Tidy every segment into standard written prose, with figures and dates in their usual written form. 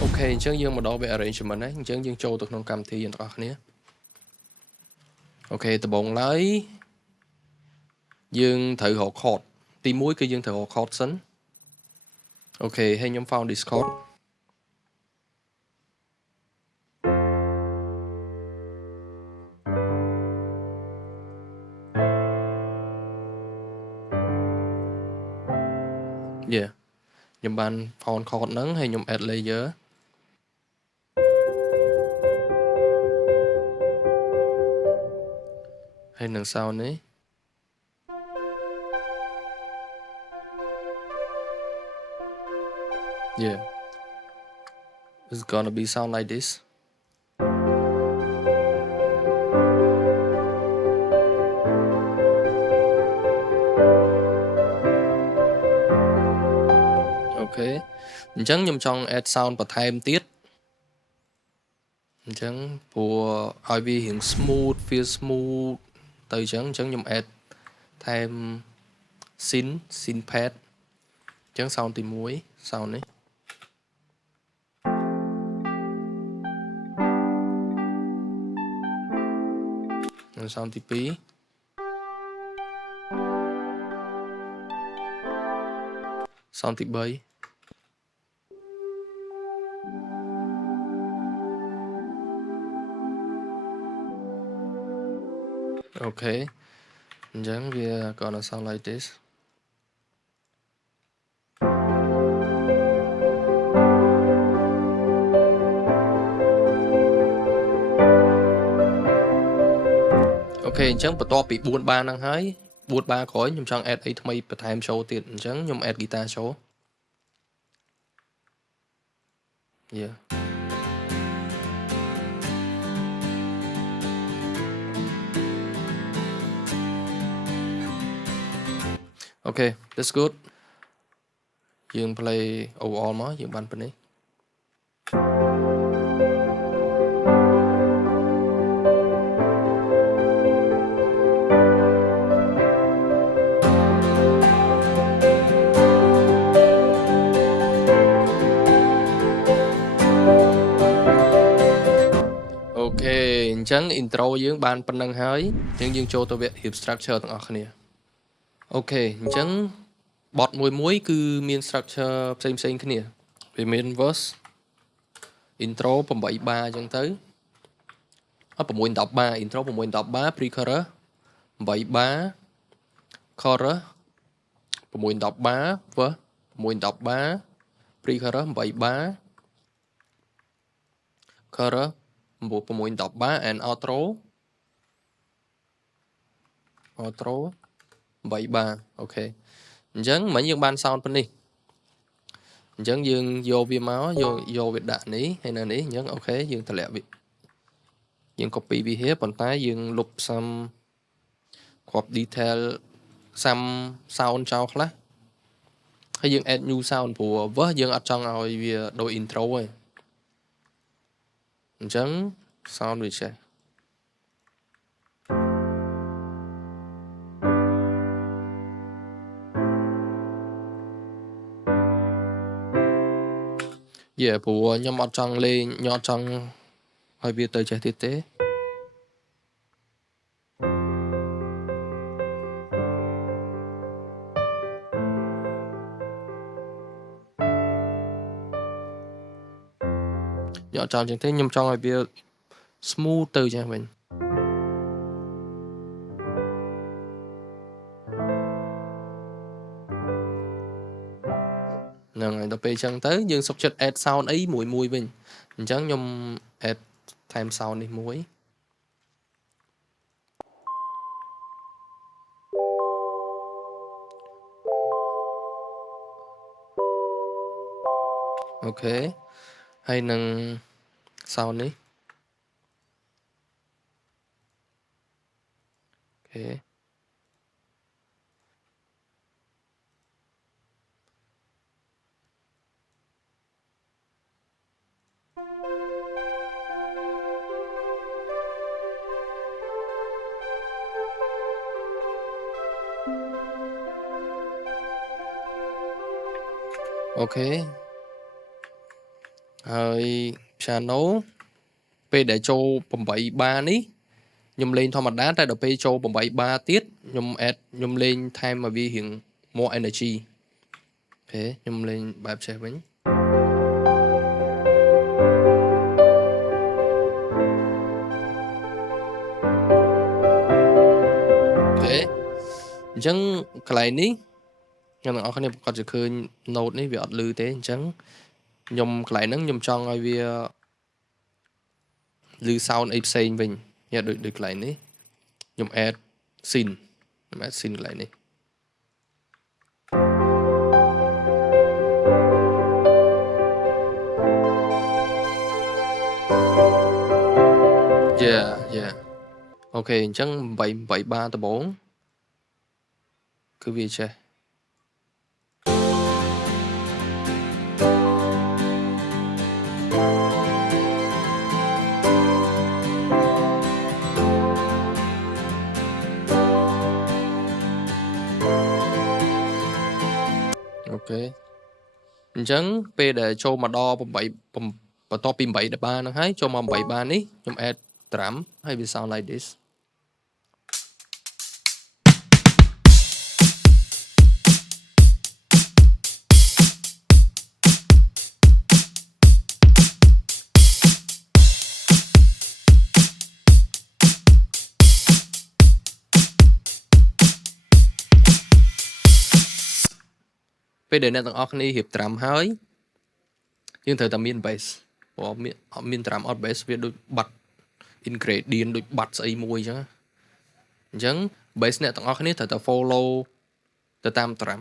ok chứ dương mà đó về arrangement ấy chứ dương châu được nông cầm thì hiện tại này ok từ bóng lấy dương thử họ khọt tìm mũi cái dương thử họ khọt sẵn ok hay nhóm found discord yeah nhóm bạn found khọt nắng hay nhóm add layer hay đằng sau này yeah it's gonna be sound like this ok chẳng nhóm trong add sound và time tiết chẳng của IV hiện smooth feel smooth từ chẳng nhóm add time synth pad chẳng sound tìm mũi sound này sound tí pí sound tí bay ok then we are gonna sound like this ok chẳng bắt đầu bị buồn ba năng hái buồn ba khỏi nhưng trong add ấy thay bật time show tiền chẳng nhưng add guitar show yeah ok that's good dương play overall mà dương ban bên này ok chẳng intro dương ban bên năng hái nhưng dương cho tôi biết hiệp structure tầng ở này ok chẳng bọt muối cứ miền structure same cái này về miền verse intro 8 ចឹងទៅ6 13 intro 6 13 pre-chorus 8 bar chorus 6 13 verse 6 13 pre-chorus 8 bar chorus 6 13 and outro 8 bar អូខេអញ្ចឹងមិញយើងបាន sound ប៉ុណ្នេះអញ្ចឹងយើងយកវាមកយកវាដាក់នេះហើយនៅនេះអញ្ចឹងអូខេយើងតម្លាក់វាយើង copy វា here ប៉ុន្តែយើងលុប some គ្រប់ detail some sound ចោលខ្លះហើយយើង add new sound ព្រោះ verse យើងអត់ចង់ឲ្យវាដូច intro ទេអញ្ចឹង sound វាចេះព្រោះខ្ញុំអត់ចង់លេងខ្ញុំអត់ចង់ឲ្យវាទៅចេះទៀតទេខ្ញុំអត់ចង់ចឹងទេខ្ញុំចង់ឲ្យវា smooth ទៅចឹងវិញហ្នឹងហើយដល់ពេលចឹងទៅយើងសុខចិត្ត add sound អីមួយវិញអញ្ចឹងខ្ញុំ add time sound នេះមួយអូខេហើយនឹង sound នេះអូខេអូខេ ហើយ piano ពេលដែលចូល8 បារនេះខ្ញុំលេងធម្មតាតែដល់ពេលចូល8 បារទៀតខ្ញុំ add ខ្ញុំលេងថែមមកវារៀង more energy អូខេខ្ញុំលេងបែបចេះវិញអូខេអញ្ចឹងកន្លែងនេះខ្ញុំទាំងអស់គ្នាប្រកាសជាឃើញ note នេះវាអត់លឺទេអញ្ចឹងខ្ញុំកន្លែងហ្នឹងខ្ញុំចង់ឲ្យវាឮ sound អីផ្សេងវិញញ៉ាដូចកន្លែងនេះខ្ញុំ add scene ខ្ញុំ add scene កន្លែងនេះយ៉ាអូខេអញ្ចឹង8បារដំបូងគឺវាចេះអូខេអញ្ចឹងពេលដែលចូលមកដល់8បន្ទាប់ពី8បារហ្នឹងហើយចូលមក8បារនេះខ្ញុំ add drum ហើយវា sound like this ពេលដែលអ្នកទាំងអស់គ្នារៀបត្រាំហើយយើងត្រូវតែមាន bass ព្រោះអត់មានត្រាំអត់ bass វាដូចបាត់ ingredient ដូចបាត់ស្អីមួយអញ្ចឹង bass អ្នកទាំងអស់គ្នាត្រូវតែ follow ទៅតាមត្រាំ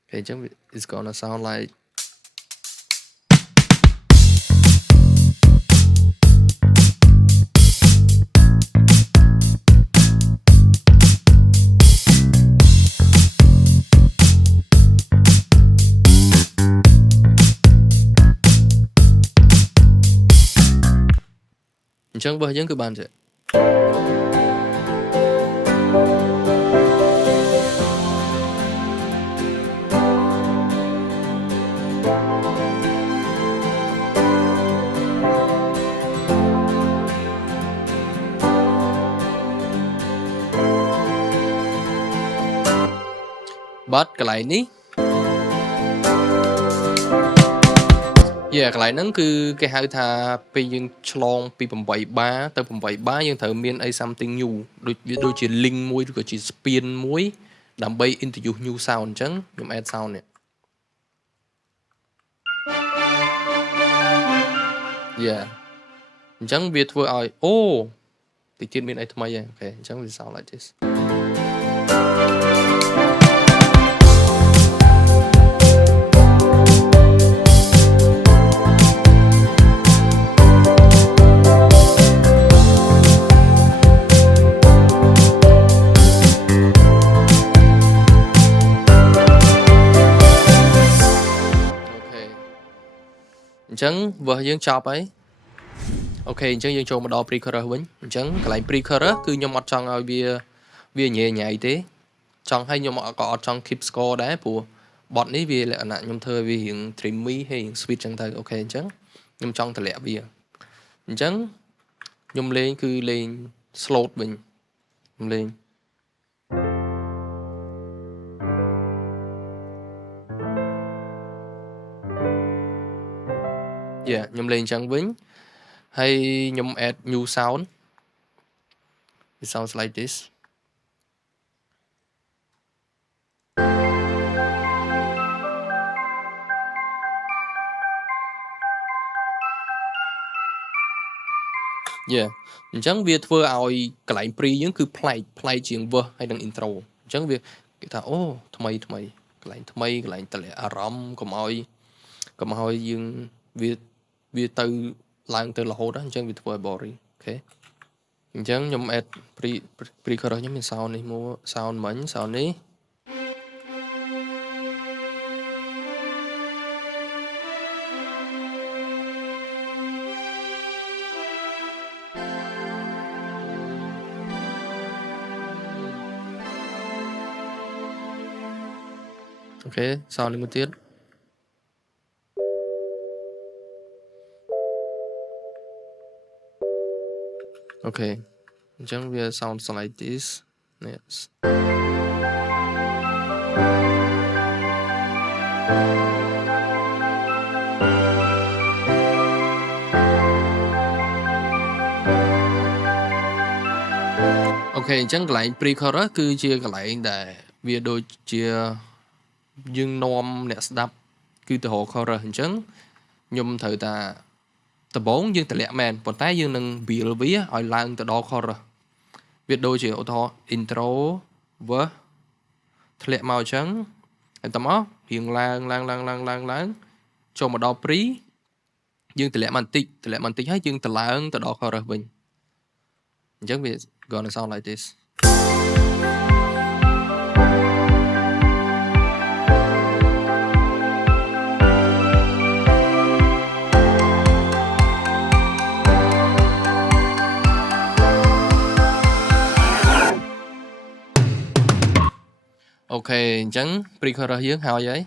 អូខេអញ្ចឹង it's gonna sound likeអញ្ចឹងបើយើងគឺបានចេះបាត់កន្លែងនេះកន្លែងហ្នឹងគឺគេហៅថាពេលយើងឆ្លងពី8បារទៅ8បារយើងត្រូវមានអី something new ដូចជា link មួយឬក៏ជា spin មួយដើម្បី introduce new sound អញ្ចឹងខ្ញុំ add sound នេះអញ្ចឹងវាធ្វើឲ្យអូតិចទៀតមានអីថ្មីហើយអូខេអញ្ចឹងវា sound like thisអញ្ចឹងបើយើងចប់ហើយអូខេអញ្ចឹងយើងចូលមកដល់ pre-chorus វិញអញ្ចឹងកន្លែង pre-chorus គឺខ្ញុំអត់ចង់ឲ្យវាញ៉ៃញ៉ៃទេចង់ឲ្យខ្ញុំក៏អត់ចង់ keep score ដែរព្រោះបទនេះវាលក្ខណៈខ្ញុំធ្វើវារៀង dreamy ហើយរៀង sweet ចឹងទៅអូខេអញ្ចឹងខ្ញុំចង់តម្លាក់វាអញ្ចឹងខ្ញុំលេងគឺលេង slow វិញខ្ញុំលេងខ្ញុំលេងអញ្ចឹងវិញហើយខ្ញុំ add new sound it sounds like this អញ្ចឹងវាធ្វើឲ្យកន្លែង pre យើងគឺប្លែកជាង verse ហើយនឹង intro អញ្ចឹងវាគេថាអូថ្មីកន្លែងថ្មីកន្លែងតម្លាក់អារម្មណ៍កុំឲ្យយើងវាទៅឡើងទៅរហូតអញ្ចឹងវាធ្វើឲ្យ boring អូខេអញ្ចឹងខ្ញុំ add pre chorus ខ្ញុំមាន sound នេះមួយ sound មិញ sound នេះអូខេ sound នេះមួយទៀត Okay អញ្ចឹងវា sounds like this yes Okay អញ្ចឹងកន្លែង pre-chorus គឺជាកន្លែងដែលវាដូចជាយើងនាំអ្នកស្ដាប់គឺទៅរក chorus អញ្ចឹងខ្ញុំត្រូវតាដំបូងយើងតម្លាក់មែនប៉ុន្តែយើងនឹង build វាឲ្យឡើងទៅដល់ chorus វាដូចជាឧទាហរណ៍ intro verse ធ្លាក់មកអញ្ចឹងហើយតមករៀងឡើងចូលមកដល់ pre យើងតម្លាក់បន្តិចហើយយើងទៅឡើងទៅដល់ chorus វិញអញ្ចឹងវា gonna sound like this Okay អញ្ចឹង pre-chorus យើងហើយ